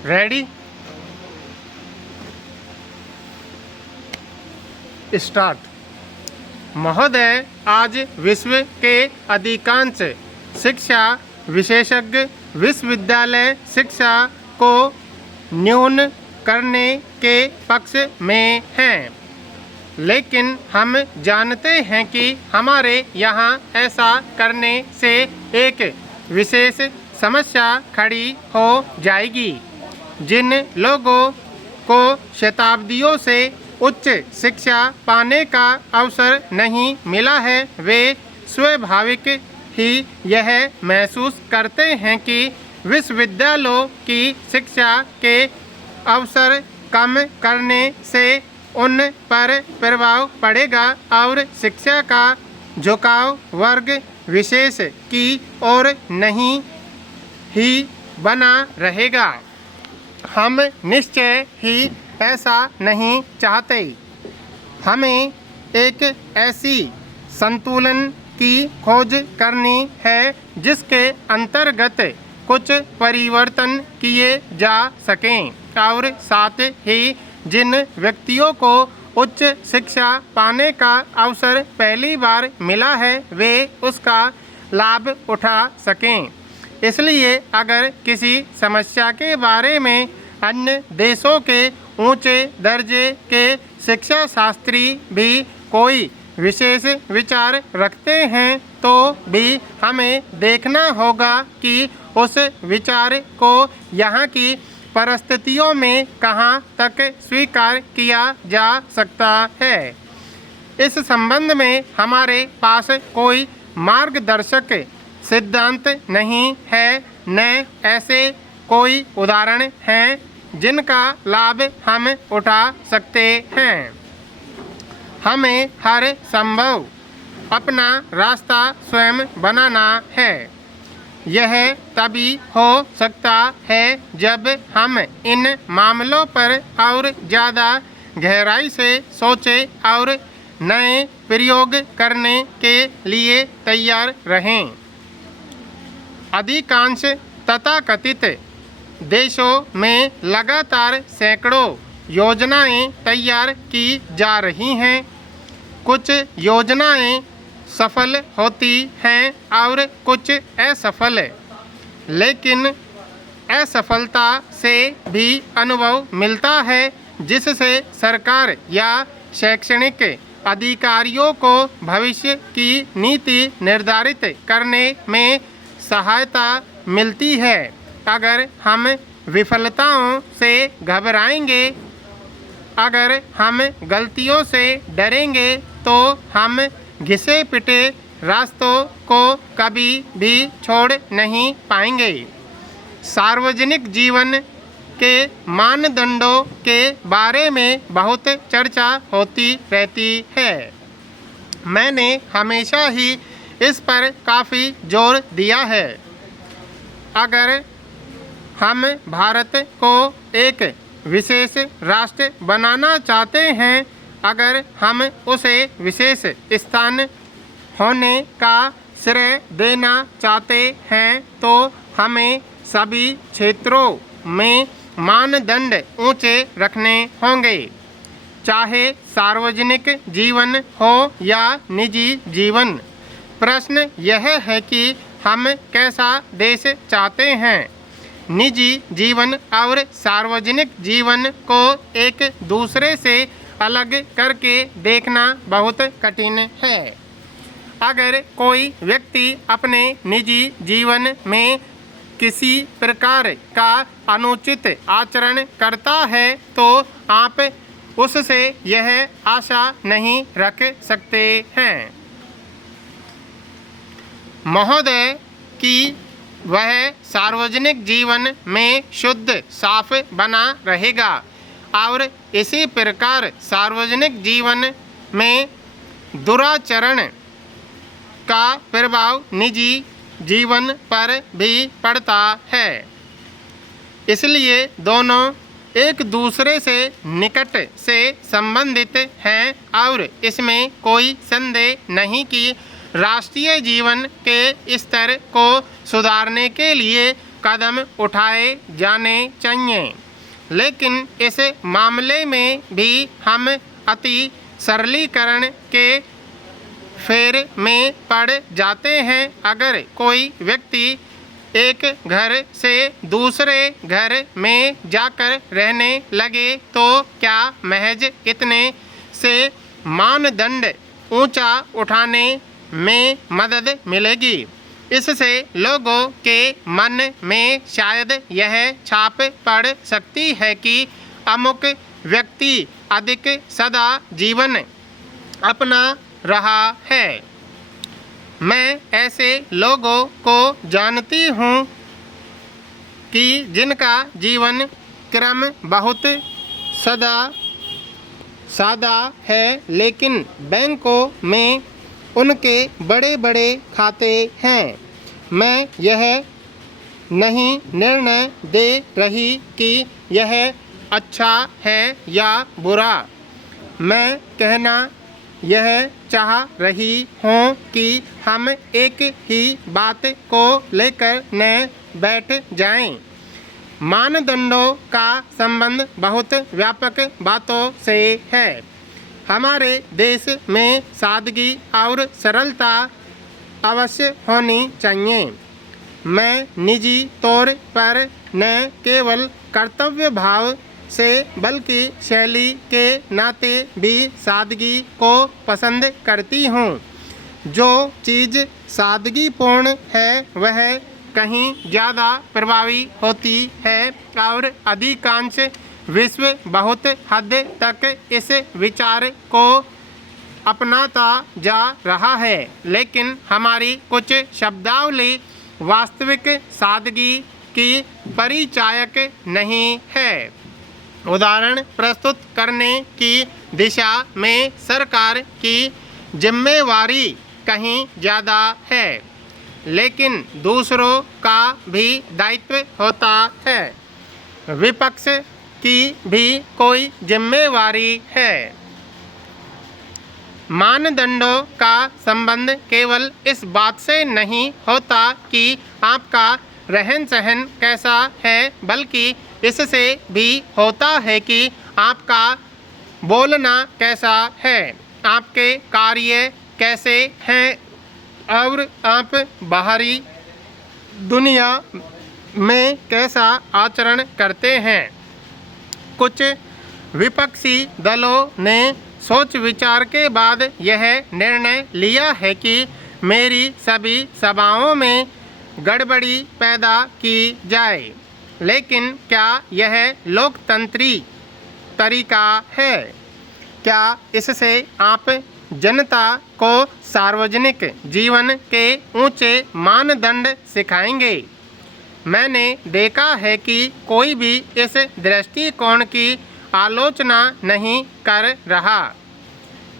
Ready start. महोदय, आज विश्व के अधिकांश शिक्षा विशेषज्ञ विश्वविद्यालय शिक्षा को न्यून करने के पक्ष में हैं, लेकिन हम जानते हैं कि हमारे यहाँ ऐसा करने से एक विशेष समस्या खड़ी हो जाएगी। जिन लोगों को शताब्दियों से उच्च शिक्षा पाने का अवसर नहीं मिला है, वे स्वाभाविक ही यह महसूस करते हैं कि विश्वविद्यालयों की शिक्षा के अवसर कम करने से उन पर प्रभाव पड़ेगा और शिक्षा का झुकाव वर्ग विशेष की ओर नहीं ही बना रहेगा। हम निश्चय ही ऐसा नहीं चाहते। हमें एक ऐसी संतुलन की खोज करनी है जिसके अंतर्गत कुछ परिवर्तन किए जा सकें और साथ ही जिन व्यक्तियों को उच्च शिक्षा पाने का अवसर पहली बार मिला है वे उसका लाभ उठा सकें। इसलिए अगर किसी समस्या के बारे में अन्य देशों के ऊंचे दर्जे के शिक्षा शास्त्री भी कोई विशेष विचार रखते हैं तो भी हमें देखना होगा कि उस विचार को यहाँ की परिस्थितियों में कहाँ तक स्वीकार किया जा सकता है। इस संबंध में हमारे पास कोई मार्गदर्शक सिद्धांत नहीं है, न ऐसे कोई उदाहरण हैं जिनका लाभ हम उठा सकते हैं। हमें हर संभव अपना रास्ता स्वयं बनाना है। यह तभी हो सकता है जब हम इन मामलों पर और ज़्यादा गहराई से सोचें और नए प्रयोग करने के लिए तैयार रहें। अधिकांश तथाकथित देशों में लगातार सैकड़ों योजनाएं तैयार की जा रही हैं। कुछ योजनाएं सफल होती हैं और कुछ असफल, लेकिन असफलता से भी अनुभव मिलता है जिससे सरकार या शैक्षणिक अधिकारियों को भविष्य की नीति निर्धारित करने में सहायता मिलती है। अगर हम विफलताओं से घबराएंगे, अगर हम गलतियों से डरेंगे तो हम घिसे पिटे रास्तों को कभी भी छोड़ नहीं पाएंगे। सार्वजनिक जीवन के मानदंडों के बारे में बहुत चर्चा होती रहती है। मैंने हमेशा ही इस पर काफ़ी जोर दिया है। अगर हम भारत को एक विशेष राष्ट्र बनाना चाहते हैं, अगर हम उसे विशेष स्थान होने का श्रेय देना चाहते हैं तो हमें सभी क्षेत्रों में मानदंड ऊंचे रखने होंगे, चाहे सार्वजनिक जीवन हो या निजी जीवन। प्रश्न यह है कि हम कैसा देश चाहते हैं। निजी जीवन और सार्वजनिक जीवन को एक दूसरे से अलग करके देखना बहुत कठिन है। अगर कोई व्यक्ति अपने निजी जीवन में किसी प्रकार का अनुचित आचरण करता है तो आप उससे यह आशा नहीं रख सकते हैं महोदय कि वह सार्वजनिक जीवन में शुद्ध साफ बना रहेगा और इसी प्रकार सार्वजनिक जीवन में दुराचरण का प्रभाव निजी जीवन पर भी पड़ता है। इसलिए दोनों एक दूसरे से निकट से संबंधित हैं और इसमें कोई संदेह नहीं कि राष्ट्रीय जीवन के स्तर को सुधारने के लिए कदम उठाए जाने चाहिए। लेकिन इस मामले में भी हम अति सरलीकरण के फेर में पड़ जाते हैं। अगर कोई व्यक्ति एक घर से दूसरे घर में जाकर रहने लगे तो क्या महज इतने से मानदंड ऊंचा उठाने में मदद मिलेगी? इससे लोगों के मन में शायद यह छाप पड़ सकती है कि अमुक व्यक्ति अधिक सदा जीवन अपना रहा है। मैं ऐसे लोगों को जानती हूँ कि जिनका जीवन क्रम बहुत सादा है, लेकिन बैंकों में उनके बड़े बड़े खाते हैं। मैं यह नहीं निर्णय दे रही कि यह अच्छा है या बुरा। मैं कहना यह चाह रही हूँ कि हम एक ही बात को लेकर न बैठ जाएं। मानदंडों का संबंध बहुत व्यापक बातों से है। हमारे देश में सादगी और सरलता अवश्य होनी चाहिए। मैं निजी तौर पर न केवल कर्तव्य भाव से बल्कि शैली के नाते भी सादगी को पसंद करती हूँ। जो चीज़ सादगीपूर्ण है वह कहीं ज़्यादा प्रभावी होती है और अधिकांश विश्व बहुत हद तक इस विचार को अपनाता जा रहा है। लेकिन हमारी कुछ शब्दावली वास्तविक सादगी की परिचायक नहीं है। उदाहरण प्रस्तुत करने की दिशा में सरकार की जिम्मेवारी कहीं ज़्यादा है, लेकिन दूसरों का भी दायित्व होता है। विपक्ष की भी कोई जिम्मेवारी है। मानदंडों का संबंध केवल इस बात से नहीं होता कि आपका रहन सहन कैसा है, बल्कि इससे भी होता है कि आपका बोलना कैसा है, आपके कार्य कैसे हैं और आप बाहरी दुनिया में कैसा आचरण करते हैं। कुछ विपक्षी दलों ने सोच विचार के बाद यह निर्णय लिया है कि मेरी सभी सभाओं में गड़बड़ी पैदा की जाए। लेकिन क्या यह लोकतंत्री तरीका है? क्या इससे आप जनता को सार्वजनिक जीवन के ऊंचे मानदंड सिखाएंगे? मैंने देखा है कि कोई भी इस दृष्टिकोण की आलोचना नहीं कर रहा।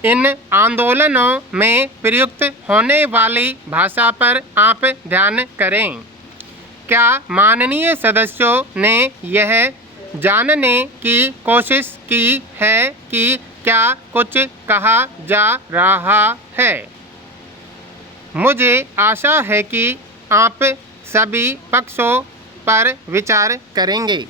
इन आंदोलनों में प्रयुक्त होने वाली भाषा पर आप ध्यान करें। क्या माननीय सदस्यों ने यह जानने की कोशिश की है कि क्या कुछ कहा जा रहा है? मुझे आशा है कि आप सभी पक्षों पर विचार करेंगे।